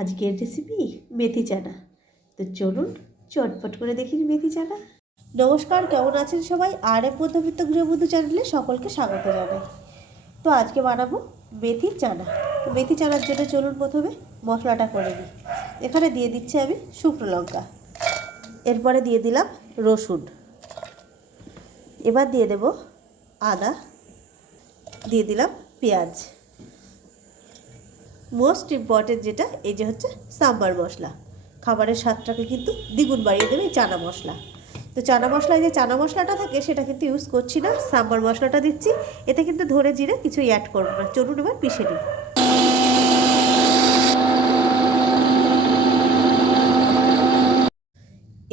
আজকের রেসিপি মেথি চানা। তো চলুন চটপট করে দেখি মেথি চানা। নমস্কার, কেমন আছেন সবাই? আর এক মধ্যবিত্ত গৃহবধূ চ্যানেলে সকলকে স্বাগত জানাই। তো আজকে বানাবো মেথি চানা। তো মেথি চানার জন্য চলুন প্রথমে মশলাটা করে নিই। এখানে দিয়ে দিচ্ছি আমি শুকনো লঙ্কা। এরপরে দিয়ে দিলাম রসুন। এবার দিয়ে দেব আদা। দিয়ে দিলাম পেঁয়াজ। মোস্ট ইম্পর্টেন্ট যেটা, এই যে হচ্ছে সাম্বার মশলা। খাবারের স্বাদটাকে কিন্তু দ্বিগুণ বাড়িয়ে দেবে এই চানা মশলা। তো চানা মশলায় যে চানা মশলাটা থাকে, সেটা কিন্তু ইউজ করছি না, সাম্বার মশলাটা দিচ্ছি। এতে কিন্তু ধরে জিরে কিছুই অ্যাড করব না। চলুন এবার পিষে নিই।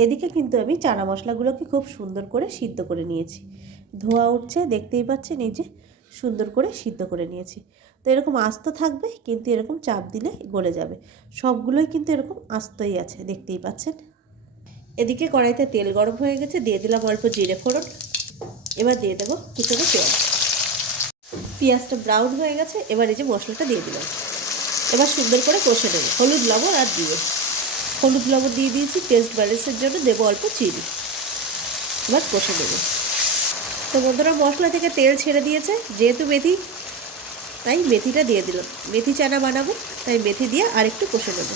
এদিকে কিন্তু আমি চানা মশলাগুলোকে খুব সুন্দর করে সিদ্ধ করে নিয়েছি। ধোয়া উঠছে, দেখতেই পাচ্ছেন এই যে সুন্দর করে সিদ্ধ করে নিয়েছি। তো এরকম আস্ত থাকবে, কিন্তু এরকম চাপ দিলে গলে যাবে। সবগুলোই কিন্তু এরকম আস্তই আছে, দেখতেই পাচ্ছেন। এদিকে কড়াইতে তেল গরম হয়ে গেছে, দিয়ে দিলাম অল্প জিরে ফোড়ন। এবার দিয়ে দেবো কুচনো পেঁয়াজ। পেঁয়াজটা ব্রাউন হয়ে গেছে, এবার এই যে মশলাটা দিয়ে দিলাম। এবার সুন্দর করে কষে নেব, হলুদ লবণ আর দিয়ে। হলুদ লবণ দিয়ে দিয়েছি টেস্ট ব্যালেন্সের জন্য দেবো অল্প চিনি। এবার কষে দেবো তো বন্ধুরা, মশলা থেকে তেল ছেড়ে দিয়েছে, যেহেতু মেথি তাই মেথিটা দিয়ে দিলাম মেথি চানা বানাবো, তাই মেথি দিয়ে আরেকটু কষে নেব।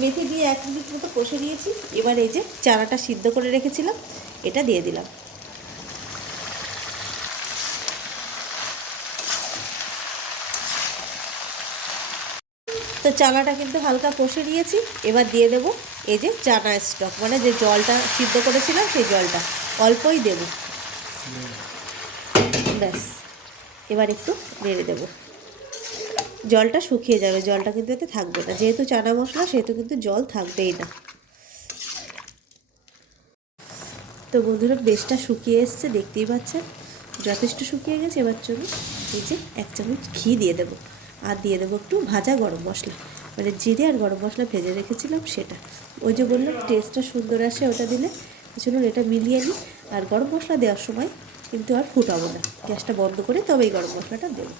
মেথি দিয়ে এক মিনিট মতো কষে নিয়েছি। এবার এই যে চানাটা সিদ্ধ করে রেখেছিলাম, এটা দিয়ে দিলাম। তো চানাটা কিন্তু হালকা কষে নিয়েছি। এবার দিয়ে দেব এই যে চানা স্টক মানে যে জলটা সিদ্ধ করেছিলাম, সেই জলটা অল্পই দেব। ব্যাস। এবার একটু নেড়ে দেবো। জলটা শুকিয়ে যাবে, জলটা কিন্তু এতে থাকবে না। যেহেতু চানা মশলা, সেহেতু কিন্তু জল থাকবেই না। তো বন্ধুরা, বেশটা শুকিয়ে এসছে, দেখতেই পাচ্ছেন? যথেষ্ট শুকিয়ে গেছে, এবার চলুন এই যে এক চামচ ঘি দিয়ে দেবো। আর দিয়ে দেবো একটু ভাজা গরম মশলা। মানে জিরে আর গরম মশলা ভেজে রেখেছিলাম সেটা। ওই যে বললাম টেস্টটা সুন্দর আসে ওটা দিলে। চলুন এটা মিলিয়ে নিই। আর গরম মশলা দেওয়ার সময় কিন্তু আর ফুটাবো না। গ্যাসটা বন্ধ করে তবেই গরম মশলাটা দেবো।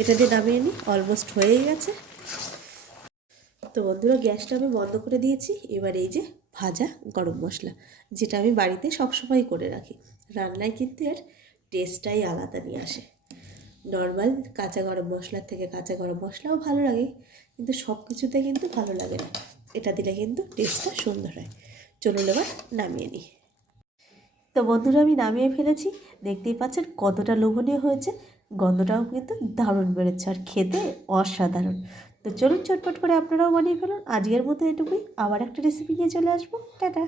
এটা দিয়ে নামিয়ে নিই অলমোস্ট হয়েই গেছে। তো বন্ধুরা, গ্যাসটা আমি বন্ধ করে দিয়েছি। এবার এই যে ভাজা গরম মশলা, যেটা আমি বাড়িতে সবসময় করে রাখি। রান্নায় কিন্তু এর টেস্টটাই আলাদা নিয়ে আসে। নর্মাল কাঁচা গরম মশলার থেকে কাঁচা গরম মশলাও ভালো লাগে, কিন্তু সব কিছুতে কিন্তু ভালো লাগে না। এটা দিলে কিন্তু টেস্টটা সুন্দর হয়। চলুন এবার নামিয়ে নিই। তো বন্ধুরা আমি নামিয়ে ফেলেছি। দেখতেই পাচ্ছেন কতটা লোভনীয় হয়েছে। গন্ধটাও কিন্তু দারুণ বেড়েছে আর খেতে অসাধারণ। তো চলুন চটপট করে আপনারাও বানিয়ে ফেলুন। আজকের মতো এটুকুই। আবার একটা রেসিপি নিয়ে চলে আসব। টাটা।